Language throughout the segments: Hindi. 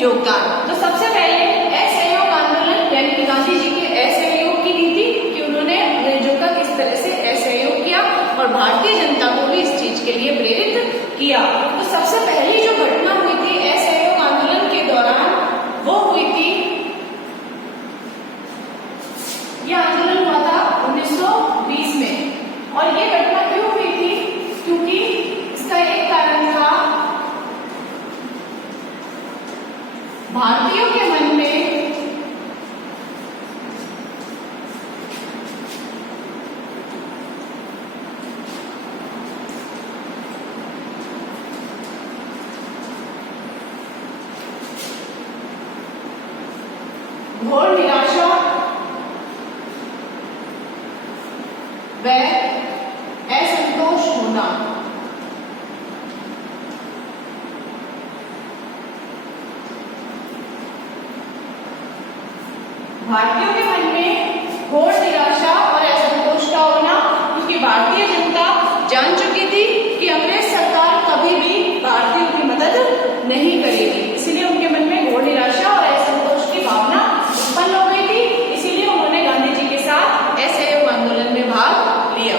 योगदान। तो सबसे पहले असहयोग आंदोलन यानी कि गांधी जी के असहयोग की नीति कि उन्होंने अंग्रेजों का किस तरह से असहयोग किया और भारतीय जनता को भी इस चीज के लिए प्रेरित किया। तो सबसे पहली जो घटना हुई थी असहयोग आंदोलन के दौरान वो हुई थी, यह आंदोलन हुआ था 1920 में। और ये घटना क्यों हुई थी? क्योंकि इसका एक कारण था भारतीयों के मन में घोर निराशा व असंतोष होना। भारतीयों के मन में घोर निराशा और असंतोष का होना, क्योंकि भारतीय जनता जान चुकी थी कि अंग्रेज सरकार कभी भी भारतीयों की मदद नहीं करेगी। इसलिए उनके मन में घोर निराशा और असंतोष की भावना उत्पन्न हो गई थी। इसीलिए उन्होंने गांधी जी के साथ असहयोग आंदोलन में भाग लिया।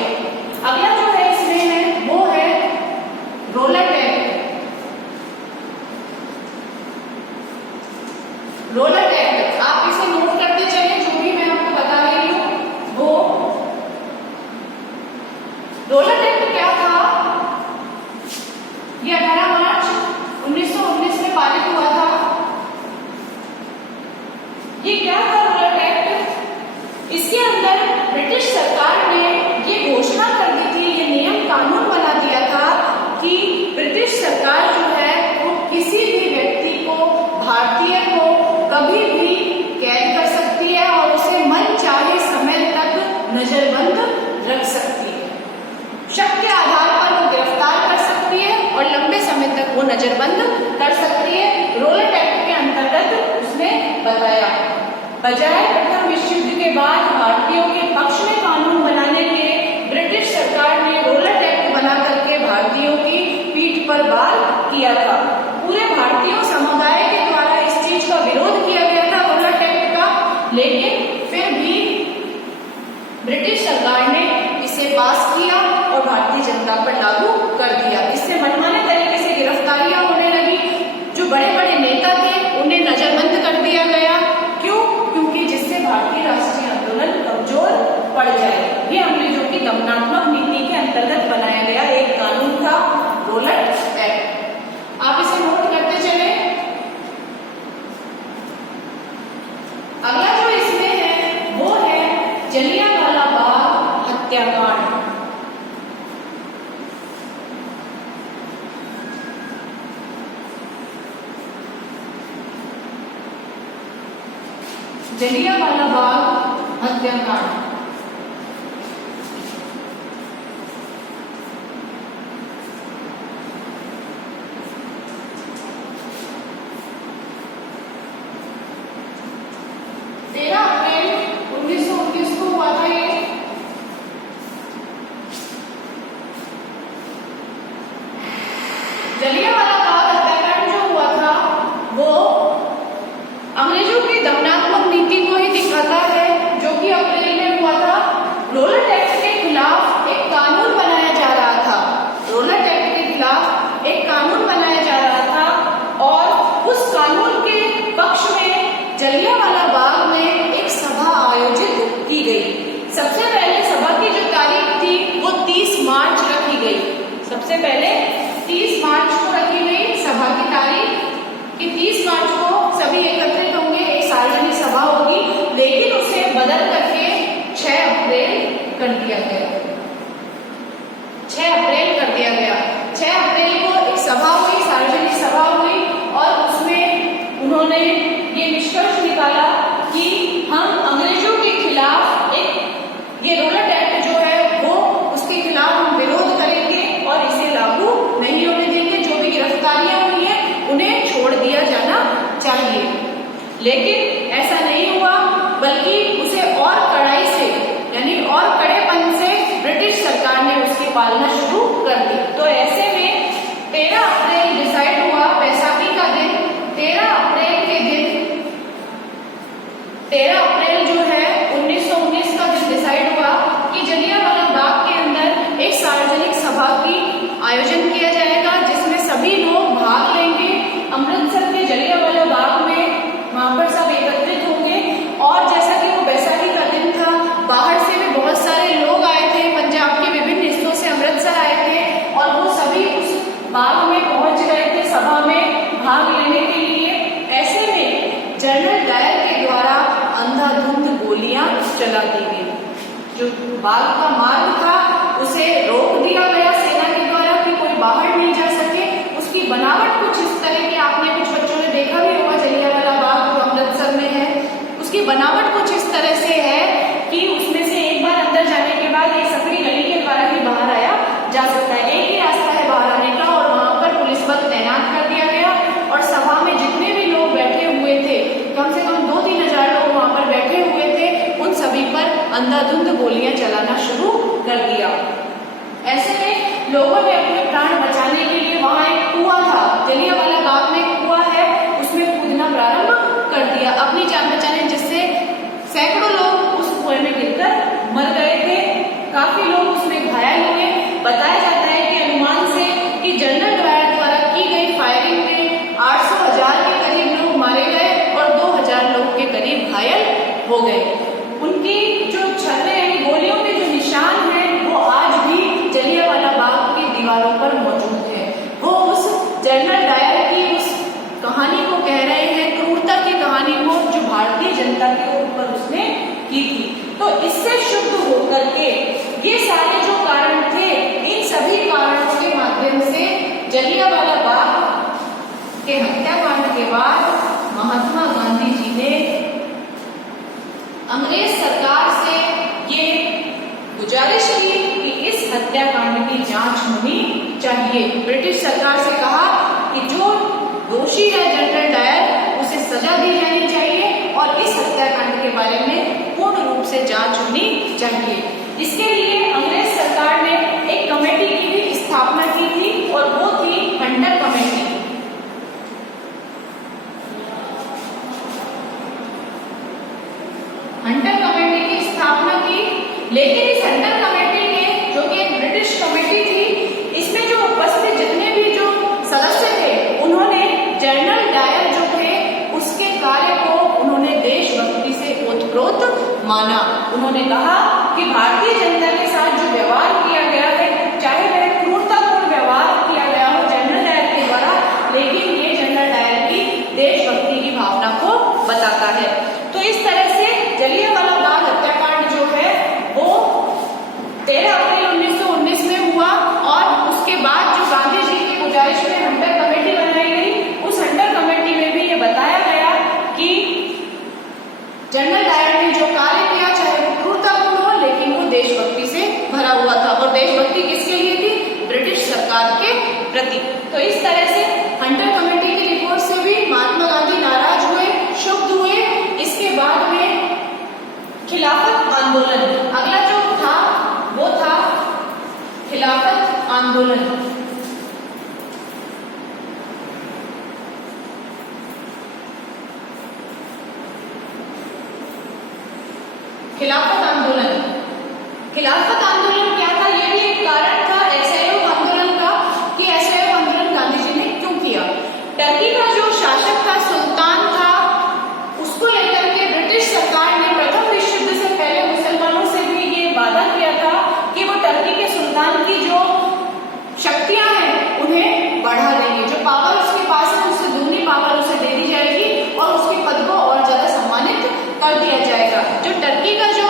अगला जो है इसमें है वो है रोलट एक्ट। रोलट एक्ट आप इसे नोट करते चले, जो भी मैं आपको बता रही हूँ वो रोलट एक्ट क्या था? ये 18 मार्च 1919 में पारित हुआ था। ये क्या था रोलट एक्ट? इसके अंदर ब्रिटिश सरकार ने ये घोषणा कर दी थी, ये नियम कानून बना दिया था कि ब्रिटिश सरकार जो है वो किसी भी व्यक्ति को, भारतीय को कभी भी कैद कर सकती है और उसे मन चाहे समय तक नजरबंद रख सकती है। शक के आधार पर वो गिरफ्तार कर सकती है और लंबे समय तक वो नजरबंद कर सकती है। रोलट एक्ट के अंतर्गत उसने बताया। बजाय प्रथम विश्व युद्ध के बाद भारतीयों के पक्ष में कानून बनाने के ब्रिटिश सरकार ने रोलट एक्ट बना करके भारतीयों की पीठ पर वार किया था। पूरे भारतीय समुदाय के द्वारा इस चीज का विरोध किया गया था रोलट एक्ट का, लेकिन फिर भी ब्रिटिश सरकार ने इसे पास किया और भारतीय जनता पर लागू कर दिया। इससे मनमाने तरीके से गिरफ्तारियां होने लगी। जो बड़े बड़े नेता थे उन्हें नजरबंद कर दिया गया। क्यों? क्योंकि जिससे भारतीय राष्ट्रीय आंदोलन कमजोर पड़ जाए। ये अंग्रेजों की दमनात्मक नीति के अंतर्गत बनाया गया एक कानून था रोलट एक्ट। आप इसे नोट करते चले। अगला जो इसमें है वो है जलियांवाला बाग हत्याकांड। जलियांवाला बाग हत्याकांड। जलियांवाला बाग हत्याकांड जो हुआ था वो अंग्रेजों की दमनात्मक नीति को ही दिखाता है, जो कि अप्रैल में हुआ था। रोलट एक्ट के खिलाफ एक कानून बनाया जा रहा था। रोलट एक्ट के खिलाफ एक कानून बनाया जा रहा था और उस कानून के पक्ष में जलियांवाला बाग में एक सभा आयोजित की गई। सबसे पहले सभा की जो तारीख थी वो 30 मार्च रखी गई। सबसे पहले 30 मार्च को रखी गई सभा की तारीख कि 30 मार्च को सभी एकत्रित होंगे, एक सार्वजनिक सभा होगी, लेकिन उसे बदल करके 6 अप्रैल कर दिया गया। 6 अप्रैल कर दिया गया। 6 अप्रैल को एक सभा हुई, सार्वजनिक सभा हुई और उसमें उन्होंने ये निष्कर्ष निकाला कि हम अंग्रेजों के खिलाफ एक ये रोलट एक्ट जो है वो उसके खिलाफ हम विरोध करेंगे और इसे लागू नहीं होने देंगे। जो भी गिरफ्तारियां हुई है उन्हें छोड़ दिया जाना चाहिए। लेकिन ऐसा नहीं हुआ, बल्कि उसे और कड़ाई से यानी और कड़ेपन से ब्रिटिश सरकार ने उसकी पालना शुरू कर दी। तो ऐसे में 13 अप्रैल डिसाइड हुआ, बैसाखी का दिन, 13 अप्रैल के दिन 13 अप्रैल जो है 1919 का दिन डिसाइड हुआ कि जलियांवाला बाग के अंदर एक सार्वजनिक सभा की आयोजन किया जाएगा, जिसमें सभी लोग भाग लेंगे। अमृतसर के जलियांवाला बाग में वहां पर सब एकत्रित होंगे। और जैसा कि वो बैसाखी का दिन था, बाहर से भी बहुत सारे लोग आए थे, पंजाब के विभिन्न हिस्सों से अमृतसर आए थे और वो सभी उस बाग में पहुंच गए थे सभा में भाग लेने के लिए। ऐसे में जनरल डायर के द्वारा अंधाधुंध गोलियां चला दी गई। जो बाग का मार्ग था उसे रोक दिया गया सेना के द्वारा कि कोई बाहर नहीं जा सके। उसकी बनावट कुछ इस तरह की, आपने कुछ बच्चों ने देखा भी होगा, जलियांवाला बाग जो अमृतसर में है, उसकी बनावट कुछ इस तरह से है कि उसमें से एक बार अंदर जाने के बाद एक सकरी गली के द्वारा ही बाहर आया जा सकता है। एक ही रास्ता है बाहर आने का और वहां पर पुलिस बल तैनात कर दिया गया। और सभा में जितने भी लोग बैठे हुए थे, कम से कम 2-3 हजार लोग वहां पर बैठे हुए थे, उन सभी पर अंधाधुंध गोलियां चलाना शुरू कर दिया। ऐसे में लोगों ने अपने प्राण बचाने के लिए, वहां एक कुआं था, जलियांवाला बाग में एक कुआं है, उसमें कूदना प्रारंभ कर दिया अपनी जान बचाने, जिससे सैकड़ों लोग उस कुएं में गिरकर मर गए थे। काफी लोग उसमें घायल हुए। बताया जाता है कि अनुमान से कि जनरल डायर द्वारा की गई फायरिंग में 800,000 के करीब लोग मारे गए और 2,000 लोग के करीब घायल हो गए। उनकी जो छर्रे यानी गोलियों के जो निशान हैं वो आज भी जलियांवाला बाग की दीवारों पर मौजूद है। वो उस जनरल डायर की उस कहानी को कह रहे हैं, क्रूरता की कहानी को, जो भारतीय जनता के ऊपर उसने की थी। तो इससे शुद्ध होकर के ये सारे जो कारण थे, इन सभी कारणों के माध्यम से जलियांवाला बाग के हत्याकांड के बाद महात्मा गांधी जी ने अंग्रेज सरकार से ये गुजारिश की कि इस हत्याकांड की जांच होनी चाहिए। ब्रिटिश सरकार से कहा कि जो दोषी है जनरल डायर, उसे सजा दी जानी चाहिए और इस हत्याकांड के बारे में पूर्ण रूप से जांच होनी चाहिए। इसके लिए अंग्रेज सरकार ने एक कमेटी की भी स्थापना की थी और वो थी हंटर कमेटी। हंटर कमेटी की स्थापना की, लेकिन इस हंटर कमेटी ने, जो कि एक ब्रिटिश कमेटी थी, इसमें जो उपस्थित जितने भी जो सदस्य थे, उन्होंने जनरल डायर जो थे उसके कार्य को उन्होंने देशभक्ति से ओतप्रोत माना। उन्होंने कहा कि भारतीय जनता के साथ जो व्यवहार किया गया है, चाहे वह क्रूरतापूर्ण व्यवहार किया गया हो जनरल डायर के द्वारा, लेकिन ये जनरल डायर की देशभक्ति की भावना को बताता है। तो इस तरह से जलियांवाला बाग हत्याकांड जो है वो 13 अप्रैल 1919 में हुआ और उसके बाद जो गांधी जी की गुजारिश में हंटर कमेटी बनाई गई, उस हंटर कमेटी में भी ये बताया गया कि जनरल डायर ने जो कार्य किया, चाहे वो क्रूरतापूर्ण हो, लेकिन वो देशभक्ति से भरा हुआ था। और देशभक्ति किसके लिए थी? ब्रिटिश सरकार के प्रति। तो इस तरह से हंटर कमेटी की रिपोर्ट से भी महात्मा गांधी नाराज हुए, क्षुब्ध हुए। इसके बाद में खिलाफत आंदोलन, अगला जो था वो था खिलाफत आंदोलन। खिलाफत आंदोलन, खिलाफत आंदोलन क्या था? ये भी एक कारण था असहयोग आंदोलन का कि असहयोग आंदोलन गांधी जी ने क्यों किया। टर्की का जो शासक था, सुल्तान था, उसको लेकर के ब्रिटिश सरकार ने प्रथम विश्व युद्ध से पहले मुसलमानों से भी ये वादा किया था कि वो टर्की के सुल्तान की जो शक्तियां हैं उन्हें बढ़ा देंगे, जो पावर उसके पास है उससे दूनी पावर उसे दे दी जाएगी और उसके पद को और ज्यादा सम्मानित कर दिया जाएगा। जो टर्की का जो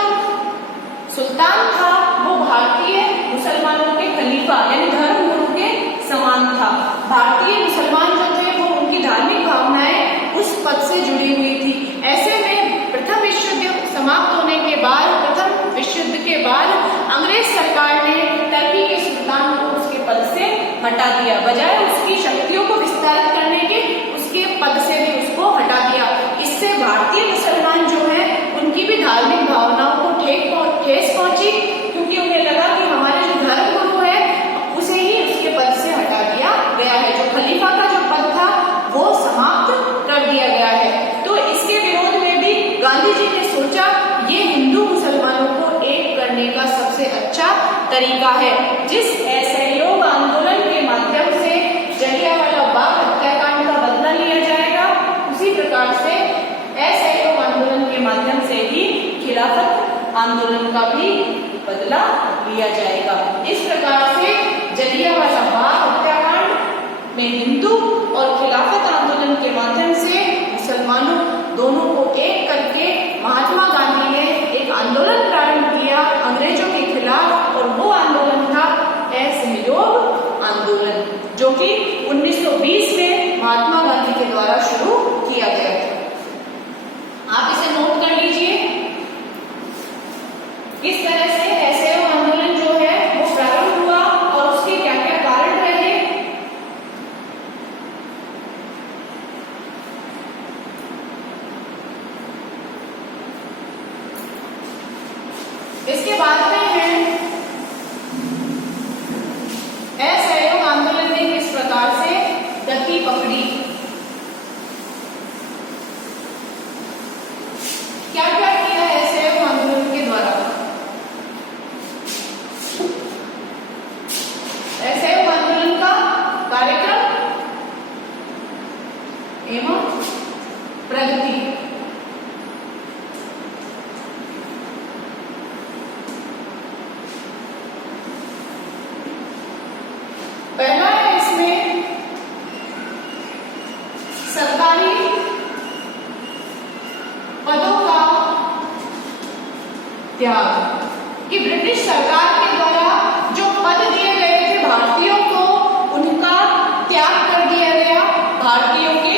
सुल्तान था वो भारतीय मुसलमानों के खलीफा यानी धर्मगुरु के समान था। भारतीय मुसलमान जो थे वो उनकी धार्मिक भावनाएं उस पद से जुड़ी हुई थी। ऐसे में प्रथम विश्व युद्ध समाप्त होने के बाद, प्रथम विश्व युद्ध के बाद अंग्रेज सरकार ने टर्की के सुल्तान को उसके पद से हटा दिया, बजाय उसकी शक्तियों को विस्तारित करने के उसके पद से भी उसको हटा दिया। इससे भारतीय मुसलमान जो है उनकी भी धार्मिक भावनाओं को ठेस पहुंची, क्योंकि उन्हें लगा कि हमारे जो धर्म गुरु है उसे ही उसके पद से हटा दिया गया है। जो खलीफा का जो पद था वो समाप्त तरीका है। जिस असहयोग आंदोलन के माध्यम से जलियांवाला बाग हत्याकांड का बदला लिया जाएगा, उसी प्रकार से असहयोग आंदोलन के माध्यम से ही खिलाफत आंदोलन का भी बदला लिया जाएगा। इस प्रकार से जलियांवाला बाग हत्याकांड में हिंदू और खिलाफत आंदोलन के माध्यम से मुसलमानों दोनों को एक करके महात्मा गांधी ने एक आंदोलन प्रारंभ किया अंग्रेजों के खिलाफ, और वो आंदोलन था असहयोग आंदोलन, जो कि 1920 में महात्मा गांधी के द्वारा शुरू किया गया था। आप इसे नोट कर लीजिए किस तरह से असहयोग आंदोलन जो है वो प्रारंभ हुआ और उसके क्या क्या कारण रहे। इसके बाद में है असहयोग आंदोलन ने किस प्रकार से गति पकड़ी, क्या क्या किया असहयोग आंदोलन के द्वारा। असहयोग आंदोलन का कार्यक्रम एवं प्रगति। पहला है इसमें सरकारी पदों का त्याग, कि ब्रिटिश सरकार के द्वारा जो पद दिए गए थे भारतीयों को, उनका त्याग कर दिया गया भारतीयों के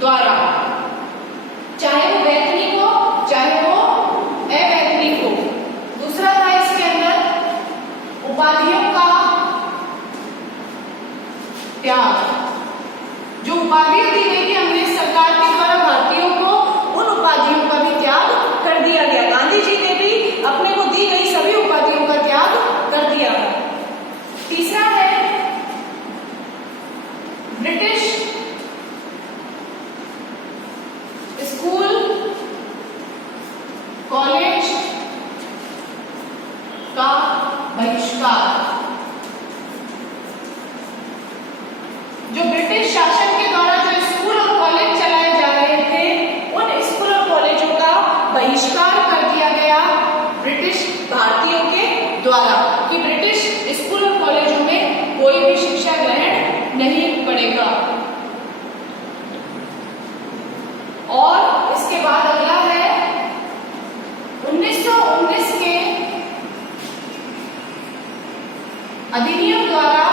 द्वारा, चाहे वो वैतनिक हो चाहे वो अवैतनिक हो। दूसरा था इसके अंदर उपाधियों का त्याग, जो उपाधियां दी गई थी अंग्रेज सरकार के द्वारा भारतीयों को, उन उपाधियों का भी त्याग कर दिया गया। गांधी जी ने भी अपने को दी गई सभी उपाधियों का त्याग कर दिया। तीसरा है ब्रिटिश स्कूल कॉलेज का बहिष्कार। जो ब्रिटिश शासन के द्वारा जो स्कूल और कॉलेज चलाए जा रहे थे, उन स्कूल और कॉलेजों का बहिष्कार कर दिया गया ब्रिटिश भारतीयों के द्वारा, कि ब्रिटिश स्कूल और कॉलेजों में कोई भी शिक्षा ग्रहण नहीं पड़ेगा। और इसके बाद अगला है 1919 के अधिनियम द्वारा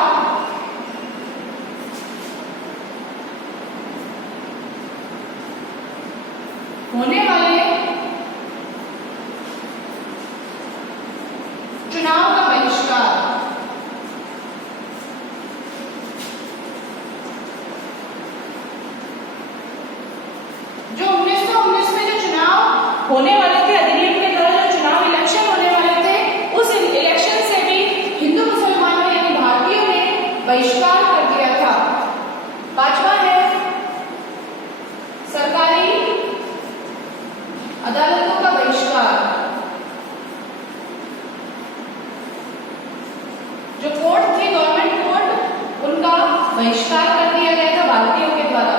होने वाले चुनाव का बहिष्कार। जो 1919 में जो चुनाव होने वाले थे, अधिनियम के द्वारा जो चुनाव इलेक्शन होने वाले थे, उस इलेक्शन से भी हिंदू मुसलमानों यानी भारतीयों ने बहिष्कार कर दिया था। पांचवा है सरकारी अदालतों का बहिष्कार। जो कोर्ट थे, गवर्नमेंट कोर्ट, उनका बहिष्कार कर दिया गया था भारतीयों के द्वारा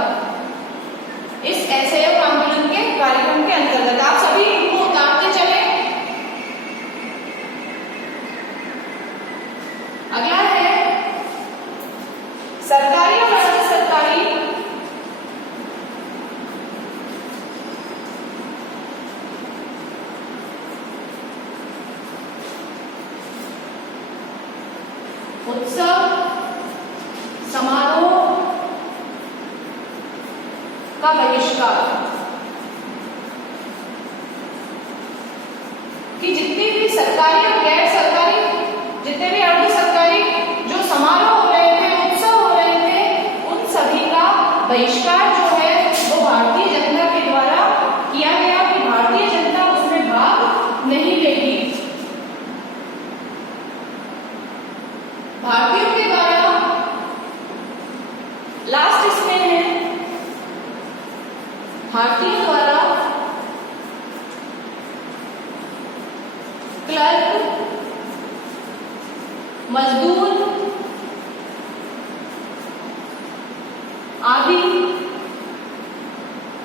इस असहयोग आंदोलन के कार्यक्रम के अंतर्गत। आप सभी इनको उतारते चले। अगला है सरकारी और राज्य सरकारी उत्सव समारोह का बहिष्कार, कि जितनी भी सरकारी और गैर सरकारी, जितने भी अर्ध सरकारी जो समारोह हो रहे थे, उत्सव हो रहे थे, उन सभी का बहिष्कार जो है वो भारतीय जनता के द्वारा किया गया, कि भारतीय जनता उसमें भाग नहीं लेगी। भारतीयों के द्वारा लास्ट इसमें है भारतीयों द्वारा क्लर्क मजदूर आदि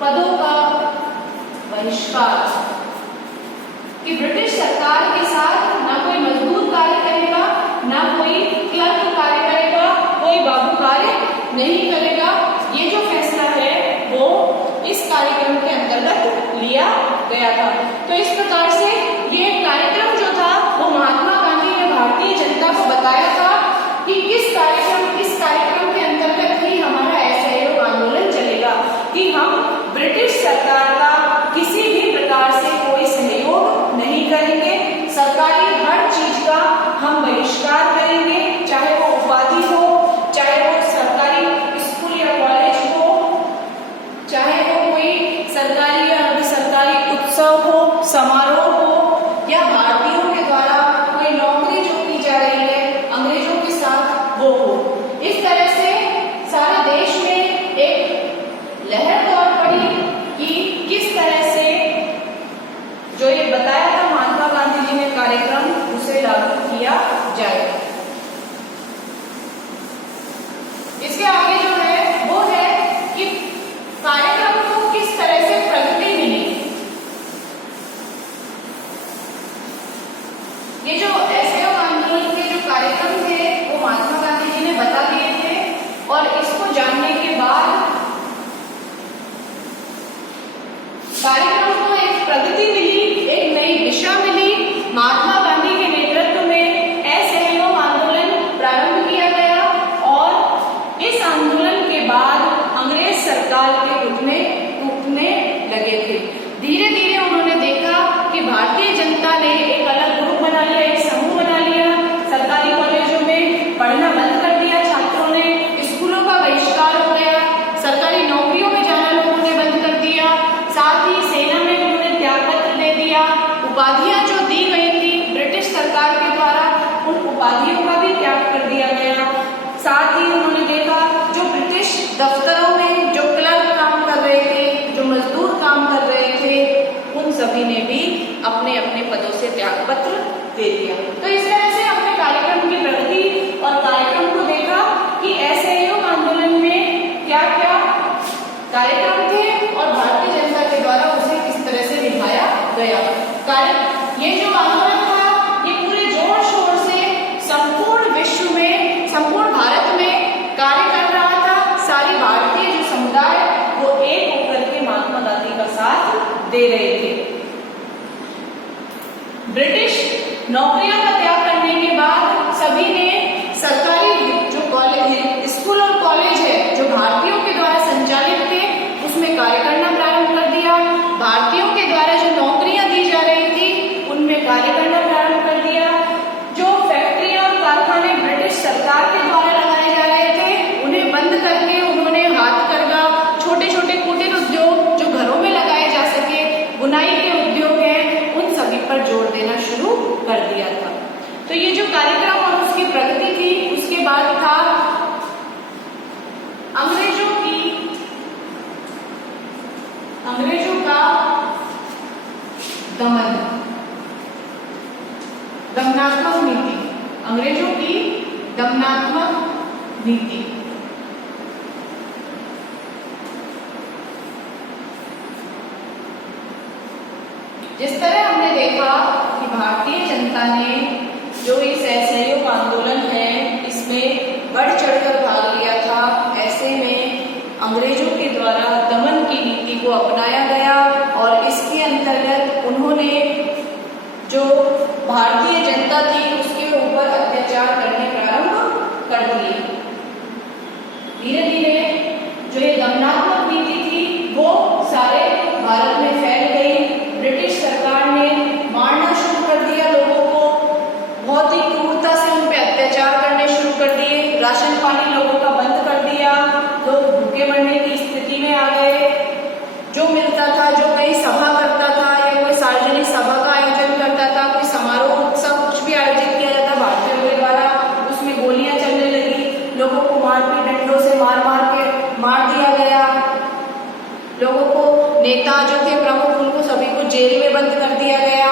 पदों का बहिष्कार, कि ब्रिटिश सरकार के साथ ना कोई मजदूर कार्य करेगा, ना कोई क्लर्क कार्य करेगा, कोई बाबू कार्य नहीं करेगा। ये जो फैसला है वो इस कार्यक्रम के अंतर्गत लिया गया था। तो इस प्रकार से ये कार्यक्रम जो था वो महात्मा गांधी ने भारतीय जनता को बताया था कि इस कार्यक्रम के अंतर्गत ही हमारा असहयोग आंदोलन चलेगा, कि हम ब्रिटिश सरकार का किसी भी प्रकार से कोई सहयोग नहीं करेंगे, सरकारी हर चीज का हम बहिष्कार करेंगे, चाहे वो उपाधि हो, चाहे वो सरकारी स्कूल या कॉलेज हो, चाहे वो कोई सरकारी या अर्ध सरकारी उत्सव हो, समारोह हो, या भारतीयों के द्वारा कोई नौकरी जो की जा रही है अंग्रेजों के साथ वो हो। इस तरह से सारे देश में एक लहर दौड़ पड़ी कि किस तरह से जो ये बताया था महात्मा गांधी जी ने कार्यक्रम उसे लागू किया जाए। इसके आगे जो है वो है कि कार्यक्रम को किस तरह से प्रगति मिली। ये जो असहयोग आंदोलन के जो कार्यक्रम थे वो महात्मा गांधी जी ने बता दिए थे, और इसको जानने के बाद कार्यक्रम को एक प्रगति मिली, एक नई दिशा मिली। महात्मा गांधी के नेतृत्व में असहयोग आंदोलन प्रारंभ किया गया, और इस आंदोलन के बाद अंग्रेज सरकार के घुटने टूटने लगे थे। धीरे धीरे उन्होंने देखा कि भारतीय जनता ने एक अलग ग्रुप बना लिया, एक समूह बना लिया, सरकारी कॉलेजों में पढ़ना बंद कर दिया छात्रों ने, स्कूलों का बहिष्कार हो गया, सरकारी नौकरियों में जाना लोगों ने बंद कर दिया, साथ ही सेना में उन्होंने त्याग पत्र दे दिया। उपाधियां जो दी गई थी ब्रिटिश सरकार के द्वारा, उन उपाधियों का भी त्याग कर दिया गया। साथ ही उन्होंने देखा जो ब्रिटिश दफ्तरों में जो क्लर्क काम कर रहे थे, जो मजदूर काम कर रहे थे, उन सभी ने भी अपने अपने पदों से त्याग पत्र दे दिया। तो इस तरह से हमने कार्यक्रम की प्रगति और कार्यक्रम को देखा कि असहयोग आंदोलन में क्या क्या कार्यक्रम थे और भारतीय जनता के द्वारा उसे किस तरह से निभाया गया। ये जो आंदोलन था ये पूरे जोर शोर से संपूर्ण विश्व में, संपूर्ण भारत में कार्य कर रहा था। सारी भारतीय जो समुदाय वो एक होकर के महात्मा गांधी का साथ दे रहे थे। ब्रिटिश नौकरियों का त्याग करने के बाद सभी ने सरकारी जो कॉलेज है, स्कूल और कॉलेज है जो भारतीयों के द्वारा संचालित थे उसमें कार्य करना प्रारंभ कर दिया। भारतीयों के द्वारा जो नौकरियां दी जा रही थी उनमें कार्य करना प्रारंभ कर दिया। जो फैक्ट्रियां और कारखाने ब्रिटिश सरकार के द्वारा लगाए जा रहे थे उन्हें बंद करके उन्होंने हाथकरघा, छोटे छोटे कुटीर उद्योग जो घरों में लगाए जा सके, बुनाई के उद्योग हैं, उन सभी पर जोर देना शुरू कर दिया था। तो ये जो कार्यक्रम और उसकी प्रगति थी, उसके बाद था अंग्रेजों का दमनात्मक नीति, अंग्रेजों की दमनात्मक नीति। जिस तरह हमने देखा कि भारतीय जनता ने जो इस असहयोग आंदोलन है इसमें बढ़ चढ़कर भाग लिया था, ऐसे में अंग्रेजों के द्वारा दमन की नीति को अपनाया गया और इसके अंतर्गत उन्होंने जो भारतीय जनता थी उसके ऊपर अत्याचार करने प्रारंभ कर दिए। धीरे धीरे जो ये दमनात्मक नीति थी वो सारे भारत में फैल गई। ब्रिटिश सरकार ने मारना शुरू कर दिया लोगों को, बहुत ही क्रूरता से उन पे अत्याचार करने शुरू कर दिए, राशन पानी लोगों का बंद कर दिया, लोग भूखे मरने की स्थिति में आ गए। जो मिलता था, जो कहीं सभा करता था या कोई सार्वजनिक सभा का आयोजन करता था, कोई समारोह उत्सव कुछ भी आयोजित किया जाता भारतीयों के द्वारा, उसमें गोलियां चलने लगी, लोगों को मारपीट डंडों से मार दिया गया। लोगों को नेता जो थे प्रमुख उनको सभी को जेल में बंद कर दिया गया।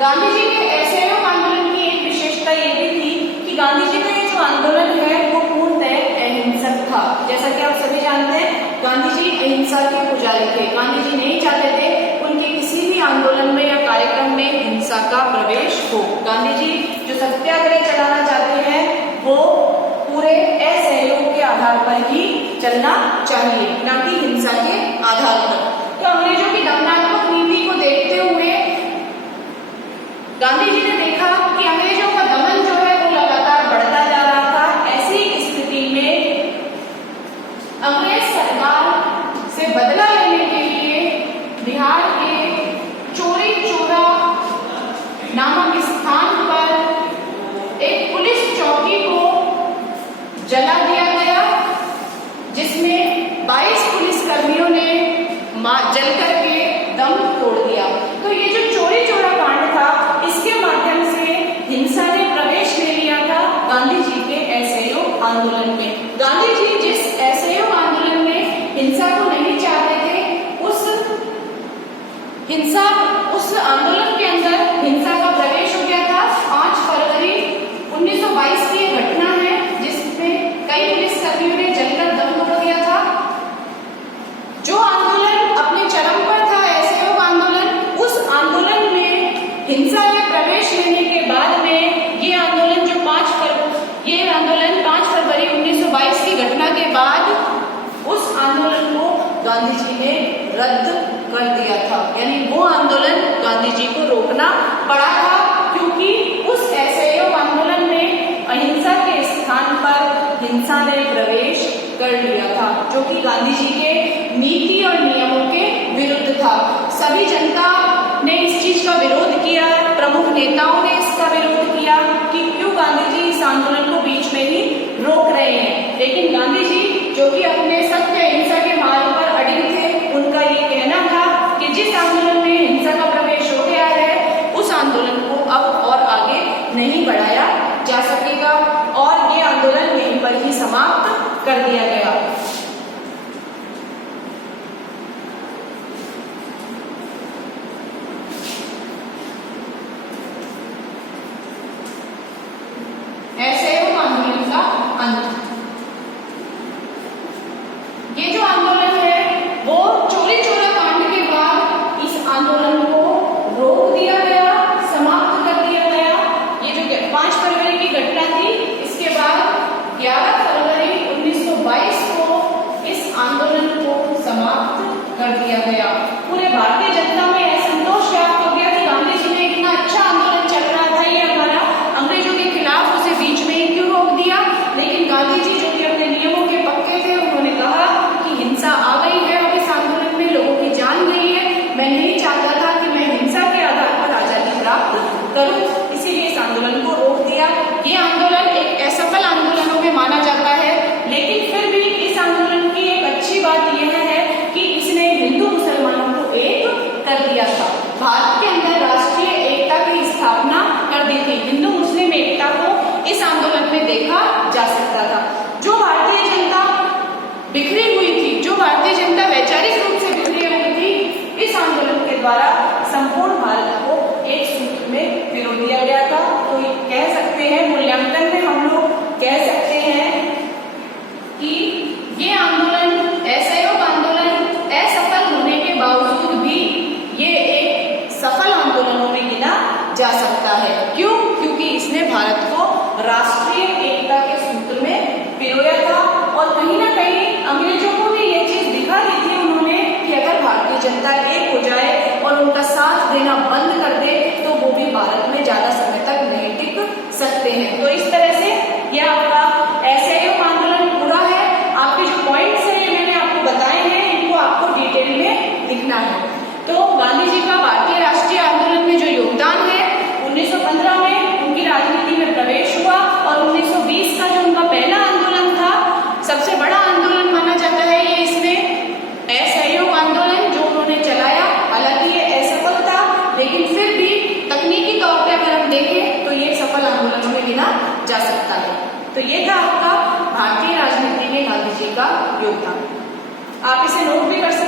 गांधी जी के असहयोग आंदोलन की एक विशेषता ये भी थी कि गांधी जी का ये जो आंदोलन है वो पूर्णतः अहिंसक था। जैसा कि आप सभी जानते हैं, गांधी जी अहिंसा के पुजारी थे। गांधी जी नहीं चाहते थे उनके किसी भी आंदोलन में या कार्यक्रम में हिंसा का प्रवेश हो। गांधी जी जो सत्याग्रह चलाना चाहते हैं वो पूरे असहयोग के आधार पर ही चलना चाहिए, ना कि हिंसा के आधार पर। तो अंग्रेजों की दमनात्मक नीति को देखते हुए गांधी जी ने देखा कि अंग्रेजों का दमन जो है वो लगातार बढ़ता जा रहा था। ऐसी स्थिति में अंग्रेज सरकार से बदला लेने के लिए बिहार के चोरी चौरा नामक स्थान पर एक पुलिस चौकी को जला दिया गया, जिसमें 22 पुलिस कर्मियों ने जल करके दम तोड़ दिया। तो ये जो चोरी चौरा कांड था, इसके माध्यम से हिंसा ने प्रवेश ले लिया था गांधी जी के असहयोग आंदोलन में। गांधी जी जिस असहयोग आंदोलन में हिंसा को नहीं चाहते थे, उस आंदोलन के अंदर हिंसा का प्रवेश हो गया था। 5 फरवरी 1922 की घटना है जिसमें कई पुलिस कर्मियों ने जलकर दम तोड़ दिया था। जो आंदोलन अपने चरम पर था, असहयोग आंदोलन, उस आंदोलन में हिंसा में प्रवेश लेने के बाद में ये आंदोलन 5 फरवरी 1922 की घटना के बाद उस आंदोलन को गांधी जी ने रद्द कर दिया था। यानी वो आंदोलन गांधी जी को रोकना पड़ा था, क्योंकि उस असहयोग आंदोलन में अहिंसा के स्थान पर हिंसा ने प्रवेश कर लिया था, जो कि गांधी जी के नीति और नियमों के विरुद्ध था। सभी जनता ने इस चीज का विरोध किया, प्रमुख नेताओं ने इसका विरोध किया कि क्यों गांधी जी इस आंदोलन को बीच में ही रोक रहे हैं। लेकिन गांधी जी जो कि अपने सत्य अहिंसा के मार्ग पर अडिग थे, उनका ये कहना था कि जिस आंदोलन में हिंसा का प्रवेश हो गया है, उस आंदोलन को अब और आगे नहीं बढ़ाया जा सकेगा, और ये आंदोलन यहीं पर ही समाप्त कर दिया गया। असहयोग आंदोलन का अंत। ये जो आंदोलन है वो चोरी चौरा कांड के बाद इस आंदोलन को रोक दिया गया, समाप्त कर दिया गया। ये जो 5 फरवरी की घटना थी, इसके बाद 11 फरवरी 1922 को इस आंदोलन को समाप्त कर दिया गया। पूरे भारतीय जनता में असंतोष व्याप्त हो गया कि गांधी जी ने इतना अच्छा आंदोलन चल रहा था ये हमारा, अंग्रेजों के खिलाफ, उसे बीच में ही क्यों रोक दिया। लेकिन गांधी जी जो कि अपने नियमों के पक्के थे, उन्होंने कहा कि हिंसा आ गई है और इस आंदोलन में लोगों की जान गई है, मैं नहीं चाहता था कि मैं हिंसा के आधार पर आजादी प्राप्त करूं, इसीलिए इस आंदोलन को रोक दिया। ये आंदोलन एक असफल आंदोलनों में माना जाता है, लेकिन फिर भी इस आंदोलन की एक अच्छी बात यह है कि इसने हिंदू मुसलमानों को एक कर दिया था। भारत के अंदर राष्ट्रीय एकता की स्थापना कर दी थी। हिंदू मुस्लिम एकता को इस आंदोलन में देखा जा सकता था। जो भारतीय जनता बिखरी हुई थी, जो भारतीय जनता वैचारिक रूप से बिखरी हुई थी, इस आंदोलन के द्वारा संपूर्ण भारत को एक सूत्र में पिरो दिया गया था। तो कह सकते हैं, मूल्यांकन में हम लोग कह सकते हैं कि ये आंदोलन, असहयोग आंदोलन असफल होने के बावजूद भी ये एक सफल आंदोलनों में गिना जा सकता है। क्यों? क्योंकि इसने भारत को राष्ट्रीय एकता के सूत्र में पिरोया था, और कहीं ना कहीं अंग्रेजों को भी ये चीज दिखा दी थी उन्होंने कि अगर भारतीय जनता एक हो जाए और उनका साथ देना बंद कर दे तो वो भी भारत में ज्यादा समय तक नहीं टिक सकते हैं। तो इस तरह से यह आपका असहयोग आंदोलन पूरा है। आपके जो पॉइंट्स हैं मैंने आपको बताए हैं, इनको आपको डिटेल में लिखना है। तो गांधी जी का भारतीय राष्ट्रीय आंदोलन में जो योगदान है, 1915 में उनकी राजनीति में प्रवेश हुआ, और 1920 का जो उनका पहला आंदोलन था, सबसे बड़ा आंदोलन माना जाता है ये, इसमें असहयोग आंदोलन जो उन्होंने चलाया। हालांकि ये असफल था, लेकिन फिर भी तकनीकी तौर पर अगर हम देखें तो ये सफल आंदोलनों में गिना जा सकता है। तो ये था आपका भारतीय राजनीति में गांधी जी का योगदान। आप इसे नोट भी कर सकते हैं।